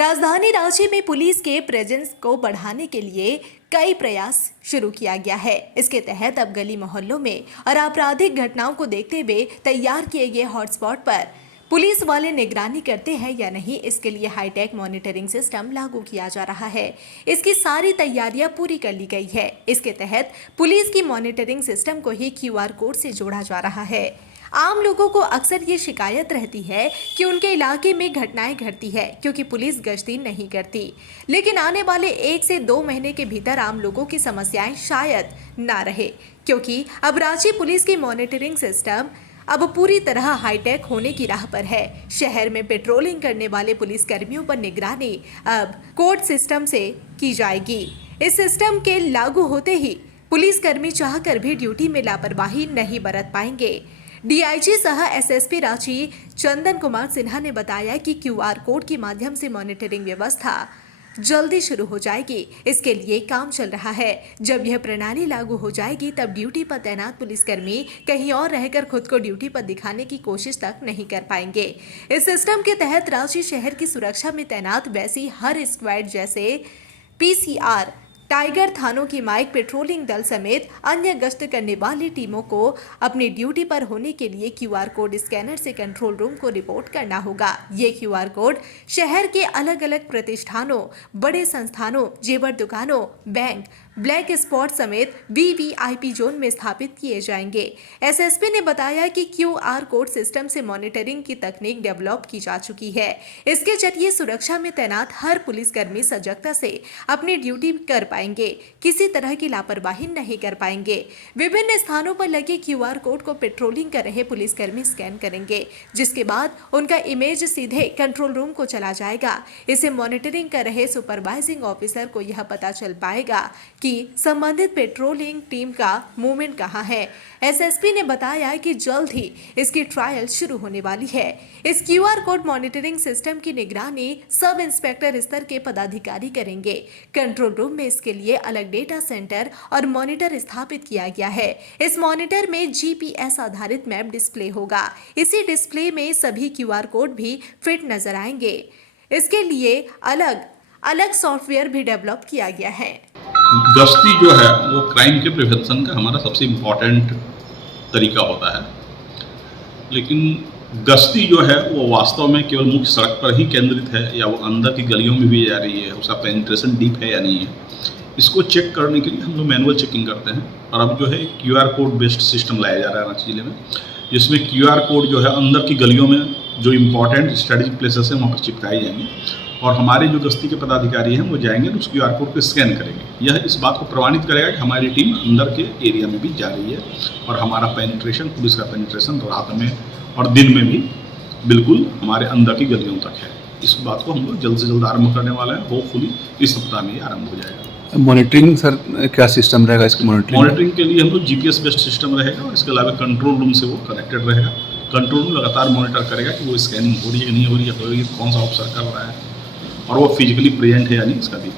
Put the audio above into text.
राजधानी रांची में पुलिस के प्रेजेंस को बढ़ाने के लिए कई प्रयास शुरू किया गया है। इसके तहत अब गली मोहल्लों में और आपराधिक घटनाओं को देखते हुए तैयार किए गए हॉटस्पॉट पर पुलिस वाले निगरानी करते हैं या नहीं, इसके लिए हाईटेक मॉनिटरिंग सिस्टम लागू किया जा रहा है। इसकी सारी तैयारियां पूरी कर ली गई है। इसके तहत पुलिस की मॉनिटरिंग सिस्टम को ही QR कोड से जोड़ा जा रहा है। आम लोगों को अक्सर ये शिकायत रहती है कि उनके इलाके में घटनाएं घटती है क्योंकि पुलिस गश्ती नहीं करती, लेकिन आने वाले 1 से 2 महीने के भीतर आम लोगों की समस्याएं शायद ना रहे, क्योंकि अब रांची पुलिस की मॉनिटरिंग सिस्टम अब पूरी तरह हाईटेक होने की राह पर है। शहर में पेट्रोलिंग करने वाले पुलिस कर्मियों पर निगरानी अब कोड सिस्टम से की जाएगी। इस सिस्टम के लागू होते ही पुलिसकर्मी चाहकर भी ड्यूटी में लापरवाही नहीं बरत पाएंगे। DIG सह SSP रांची चंदन कुमार सिन्हा ने बताया कि QR कोड के माध्यम से मॉनिटरिंग व्यवस्था जल्दी शुरू हो जाएगी। इसके लिए काम चल रहा है। जब यह प्रणाली लागू हो जाएगी तब ड्यूटी पर तैनात पुलिसकर्मी कहीं और रहकर खुद को ड्यूटी पर दिखाने की कोशिश तक नहीं कर पाएंगे। इस सिस्टम के तहत रांची शहर की सुरक्षा में तैनात वैसी हर स्क्वाड जैसे PCR, टाइगर थानों की माइक पेट्रोलिंग दल समेत अन्य गश्त करने वाली टीमों को अपनी ड्यूटी पर होने के लिए QR कोड स्कैनर से कंट्रोल रूम को रिपोर्ट करना होगा। ये QR कोड शहर के अलग अलग प्रतिष्ठानों, बड़े संस्थानों, जेवर दुकानों, बैंक, ब्लैक स्पॉट समेत VVIP जोन में स्थापित किए जाएंगे। SSP ने बताया कि QR कोड सिस्टम से मॉनिटरिंग की तकनीक डेवलप की जा चुकी है। इसके जरिए सुरक्षा में तैनात हर पुलिसकर्मी सजगता से अपनी ड्यूटी कर पाएंगे, किसी तरह की लापरवाही नहीं कर पाएंगे। विभिन्न स्थानों पर लगे QR कोड को पेट्रोलिंग कर रहे पुलिसकर्मी स्कैन करेंगे, जिसके बाद उनका इमेज सीधे कंट्रोल रूम को चला जाएगा। इसे मॉनिटरिंग कर रहे सुपरवाइजिंग ऑफिसर को यह पता चल पाएगा कि संबंधित पेट्रोलिंग टीम का मूवमेंट कहां है। SSP ने बताया कि जल्द ही इसकी ट्रायल शुरू होने वाली है। इस QR कोड मॉनिटरिंग सिस्टम की निगरानी सब इंस्पेक्टर स्तर के पदाधिकारी करेंगे। कंट्रोल रूम में इसके लिए अलग डेटा सेंटर और मॉनिटर स्थापित किया गया है। इस मॉनिटर में GPS आधारित मैप डिस्प्ले होगा। इसी डिस्प्ले में सभी QR कोड भी फिट नजर आएंगे। इसके लिए अलग सॉफ्टवेयर भी डेवलप किया गया है। गश्ती जो है वो क्राइम के प्रिवेंशन का हमारा सबसे इम्पॉर्टेंट तरीका होता है, लेकिन गश्ती जो है वो वास्तव में केवल मुख्य सड़क पर ही केंद्रित है या वो अंदर की गलियों में भी जा रही है, उसका पेनिट्रेशन डीप है या नहीं है, इसको चेक करने के लिए हम लोग मैनुअल चेकिंग करते हैं। और अब जो है QR कोड बेस्ड सिस्टम लाया जा रहा है रांची जिले में, जिसमें QR कोड जो है अंदर की गलियों में जो इम्पॉर्टेंट स्ट्रेटेजिक प्लेसेस हैं वहाँ पर चिपकाए जाएंगे और हमारे जो गश्ती के पदाधिकारी हैं वो जाएंगे तो उस QR कोड को स्कैन करेंगे। यह इस बात को प्रमाणित करेगा कि हमारी टीम अंदर के एरिया में भी जा रही है और हमारा पेनिट्रेशन, पुलिस का पेनिट्रेशन रात में और दिन में भी बिल्कुल हमारे अंदर की गलियों तक है। इस बात को हम लोग जल्द से जल्द आरंभ करने वाला है। होपफुली इस सप्ताह में ही आरंभ हो जाएगा। मॉनिटरिंग सर क्या सिस्टम रहेगा इसकी? मॉनिटरिंग के लिए हम लोग GPS बेस्ड सिस्टम रहेगा और इसके अलावा कंट्रोल रूम से वो कनेक्टेड रहेगा। कंट्रोल रूम लगातार मॉनिटर करेगा कि वो स्कैनिंग हो रही है नहीं हो रही है, कौन सा ऑफिसर कर रहा है और वो फिजिकली प्रेजेंट है या नहीं, इसका भी